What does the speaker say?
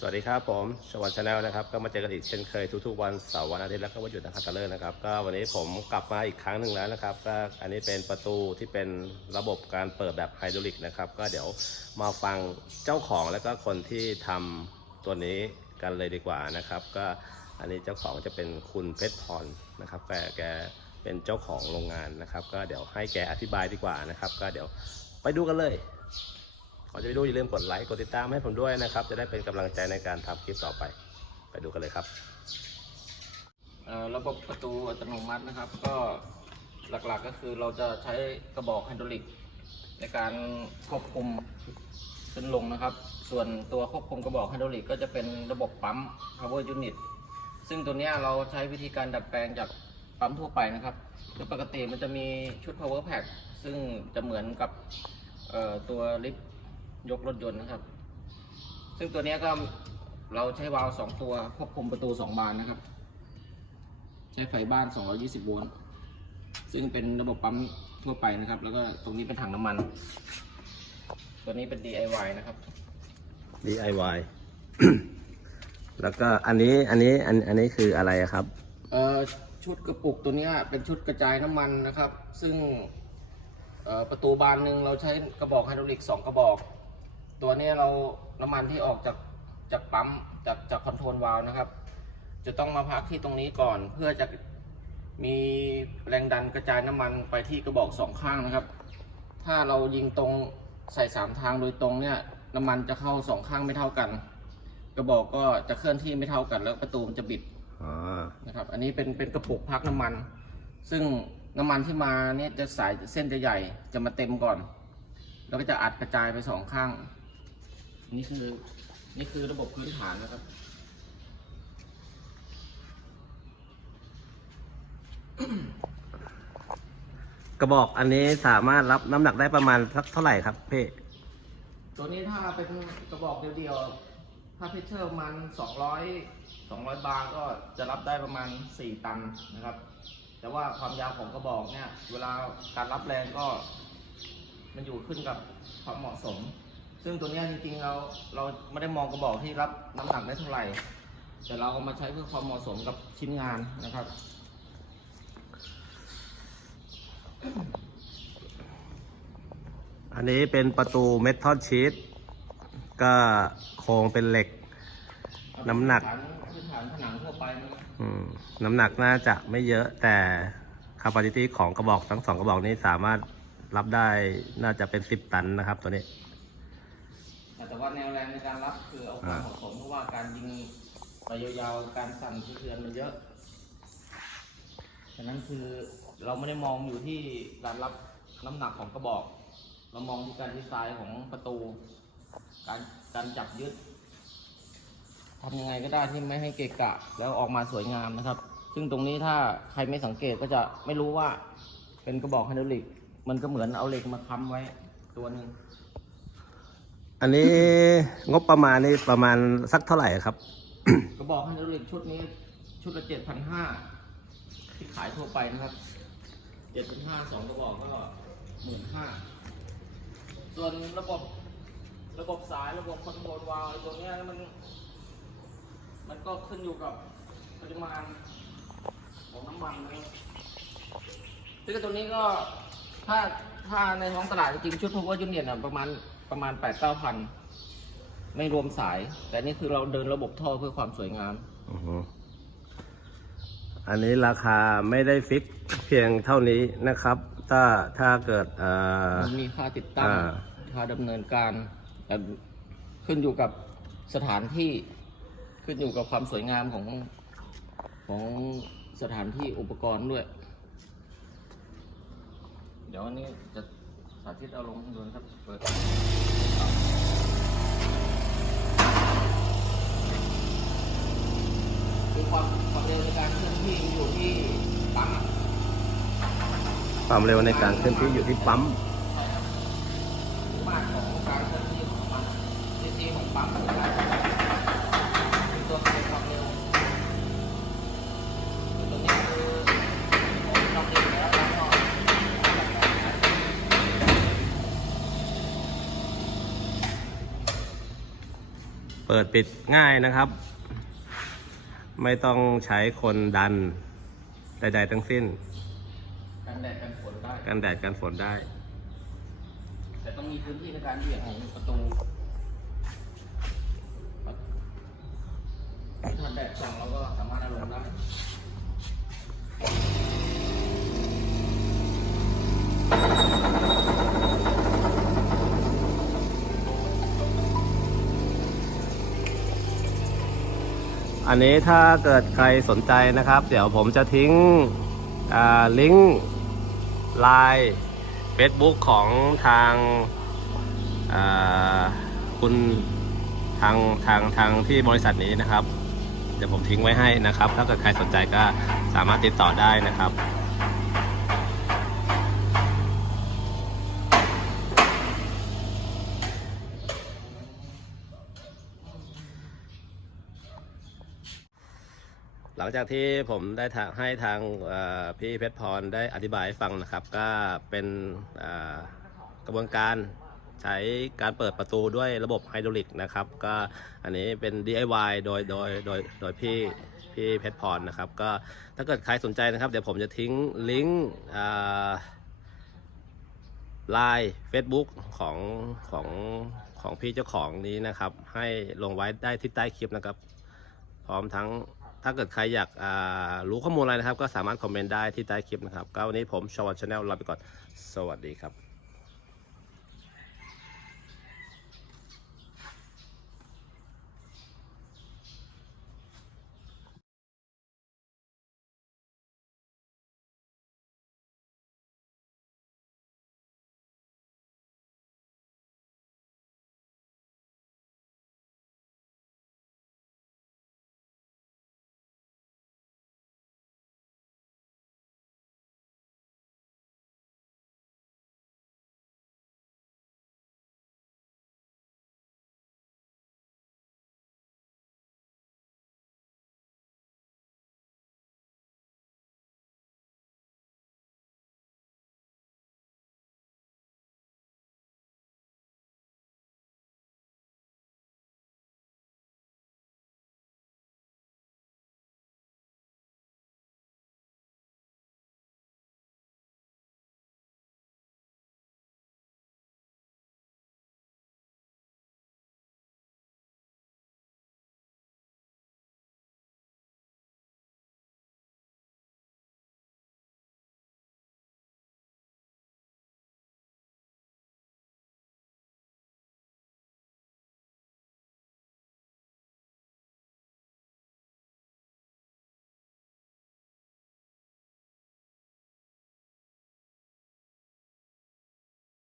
สวัสดีครับผมชวันชาแนลนะครับ ก็มาเจอกันอีกเช่นเคยทุกๆวันเสาร์วันอาทิตย์แล้วก็วันหยุดนะครับตะเลิกนะครับ ก็วันนี้ผมกลับมาอีกครั้งหนึ่งแล้วนะครับ ก็อันนี้เป็นประตูที่เป็นระบบการเปิดแบบไฮดรอลิกนะครับ ก็เดี๋ยวมาฟังเจ้าของแล้วก็คนที่ทำตัวนี้กันเลยดีกว่านะครับ ก็อันนี้เจ้าของจะเป็นคุณเพชรพรนะครับแกแกเป็นเจ้าของโรงงานนะครับ ก็เดี๋ยวให้แกอธิบายดีกว่านะครับ ก็เดี๋ยวไปดูกันเลย อนจะไปดูอย่าลืมกดไลค์กดติดตามให้ผมด้วยนะครับ จะได้เป็นกำลังใจในการทำคลิปต่อไป ไปดูกันเลยครับระบบประตูอัตโนมัตินะครับ ก็หลักๆก็คือเราจะใช้กระบอกไฮดรอลิก ในการควบคุมขึ้นลงนะครับ ส่วนตัวควบคุมกระบอกไฮดรอลิกก็จะเป็นระบบปั๊ม power unit ซึ่งตัวนี้เราใช้วิธีการดัดแปลงจากปั๊มทั่วไปนะครับโดยปกติมันจะมีชุด power pack ซึ่งจะเหมือนกับตัวลิฟต์ ยกรถยนต์นะครับ ซึ่งตัวเนี้ยก็เราใช้วาล์วสองตัวควบคุมประตูสองบานนะครับ ใช้ไฟบ้าน 220 โวลต์ซึ่งเป็นระบบปั๊มทั่วไปนะครับ แล้วก็ตรงนี้เป็นถังน้ำมัน ตัวนี้เป็น DIY นะครับ DIY แล้วก็อันนี้อันนี้อันอันนี้คืออะไรอะครับ เอ่อชุดกระปุกตัวเนี้ยเป็นชุดกระจายน้ำมันนะครับ ซึ่งเอ่อประตูบานหนึ่งเราใช้กระบอกไฮดรอลิกสองกระบอก ตัวเนี้ยเราน้ำมันที่ออกจากจากปั๊มจากจากคอนโทรลวาล์วนะครับ จะต้องมาพักที่ตรงนี้ก่อนเพื่อจะมีแรงดันกระจายน้ำมันไปที่กระบอกสองข้างนะครับ ถ้าเรายิงตรงใส่สามทางโดยตรงเนี่ยน้ำมันจะเข้าสองข้างไม่เท่ากัน กระบอกก็จะเคลื่อนที่ไม่เท่ากันแล้วประตูมันจะบิดอ๋อนะครับ อันนี้เป็นเป็นกระปุกพักน้ำมัน ซึ่งน้ำมันที่มาเนี่ยจะสายเส้นจะใหญ่จะมาเต็มก่อน แล้วก็จะอัดกระจายไปสองข้าง นี่คือ นี่คือระบบพื้นฐานนะครับ กระบอกอันนี้สามารถรับน้ำหนักได้ประมาณสักเท่าไหร่ครับเพ่ตัวนี้ถ้าเป็นกระบอกเดียวๆ ถ้าเพชเชอร์ประมัน200 200บาร์ก็จะรับได้ประมาณ4ตันนะครับ แต่ว่าความยาวของกระบอกเนี่ย เวลาการรับแรงก็ มันอยู่ขึ้นกับความเหมาะสม ซึ่งตัวเนี้ยจริงๆเราเราไม่ได้มองกระบอกที่รับน้ำหนักได้เท่าไหร่ แต่เราเอามาใช้เพื่อความเหมาะสมกับชิ้นงานนะครับ อันนี้เป็นประตูเมทัลชีตก็โครงเป็นเหล็ก น้ำหนัก พื้นฐานผนังทั่วไปนะครับอืมน้ำหนักน่าจะไม่เยอะแต่ capacity ของกระบอกทั้งสองกระบอกนี้สามารถรับได้น่าจะเป็น 10 ตันนะครับตัวนี้ แต่ว่าแนวแรงในการรับคือเอาความเหมาะสมเพราะว่าการยิงไปยาวๆการสั่นสะเทือนมันเยอะฉะนั้นคือเราไม่ได้มองอยู่ที่การรับน้ำหนักของกระบอก เรามองที่การดีไซน์ของประตู การการจับยึดทำยังไงก็ได้ที่ไม่ให้เกะกะ แล้วออกมาสวยงามนะครับ ซึ่งตรงนี้ถ้าใครไม่สังเกตก็จะไม่รู้ว่าเป็นกระบอกไฮดรอลิก มันก็เหมือนเอาเหล็กมาค้ำไว้ตัวหนึ่ง อันนี้งบประมาณนี่ประมาณสักเท่าไหร่ครับ กระบอกไฮดรอลิกชุดนี้ ชุดละเจ็ดพันห้าที่ขายทั่วไปนะครับเจ็ดพันห้าสองกระบอกก็หมื่นห้าส่วนระบบระบบสายระบบคอนโทรลวาล์วไอตัวเนี้ยมัน มันก็ขึ้นอยู่กับปริมาณของน้ำมันนะครับซึ่งตัวนี้ก็ถ้าถ้าในท้องตลาดจริงๆชุด power unit อะประมาณ ประมาณแปดเก้าพันไม่รวมสาย แต่นี่คือเราเดินระบบท่อเพื่อความสวยงาม อือฮึอันนี้ราคาไม่ได้ฟิกเพียงเท่านี้นะครับ ถ้าถ้าเกิดเอ่อมันมีค่าติดตั้งอ่า ค่าดำเนินการแต่ขึ้นอยู่กับสถานที่ขึ้นอยู่กับความสวยงามของของสถานที่อุปกรณ์ด้วย เดี๋ยวอันนี้จะสาธิตเอาลงข้างบนครับ เปิดคือความความเร็วในการเคลื่อนที่อยู่ที่ปั๊ม ความเร็วในการเคลื่อนที่อยู่ที่ปั๊ม มากของการเคลื่อนที่ของมันซีซีของปั๊มของการเป็นตัวกำหนดความเร็วตัวนี้คือผมทำเองแล้วแล้วก็ เปิดปิดง่ายนะครับ ไม่ต้องใช้คนดันใดๆทั้งสิ้น กันแดดกันฝนได้ กันแดดกันฝนได้ แต่ต้องมีพื้นที่ในการเบี่ยงของประตูถ้าแดดส่องเราก็สามารถเอาลงได้ อันนี้ถ้าเกิดใครสนใจนะครับ เดี๋ยวผมจะทิ้งลิงก์ไลน์ Facebook ของทางคุณทางทางทางที่บริษัทนี้นะครับ เดี๋ยวผมทิ้งไว้ให้นะครับ ถ้าเกิดใครสนใจก็สามารถติดต่อได้นะครับ งจากที่ผมได้ให้ทางพี่เพชรพรได้อธิบายให้ฟังนะครับ ก็เป็นกระบวนการใช้การเปิดประตูด้วยระบบไฮดรอลิกนะครับ ก็อันนี้เป็น DIY โดยโดยโดยโดยพี่พี่เพชรพรนะครับ ก็ถ้าเกิดใครสนใจนะครับ เดี๋ยวผมจะทิ้งลิงก์ไลน์ Facebook ของของของพี่เจ้าของนี้นะครับ ให้ลงไว้ได้ที่ใต้คลิปนะครับ พร้อมทั้ง ถ้าเกิดใครอยากรู้ข้อมูลอะไรนะครับ ก็สามารถคอมเมนต์ได้ที่ใต้คลิปนะครับ ก็วันนี้ผมชวันชาแนลลาไปก่อน สวัสดีครับ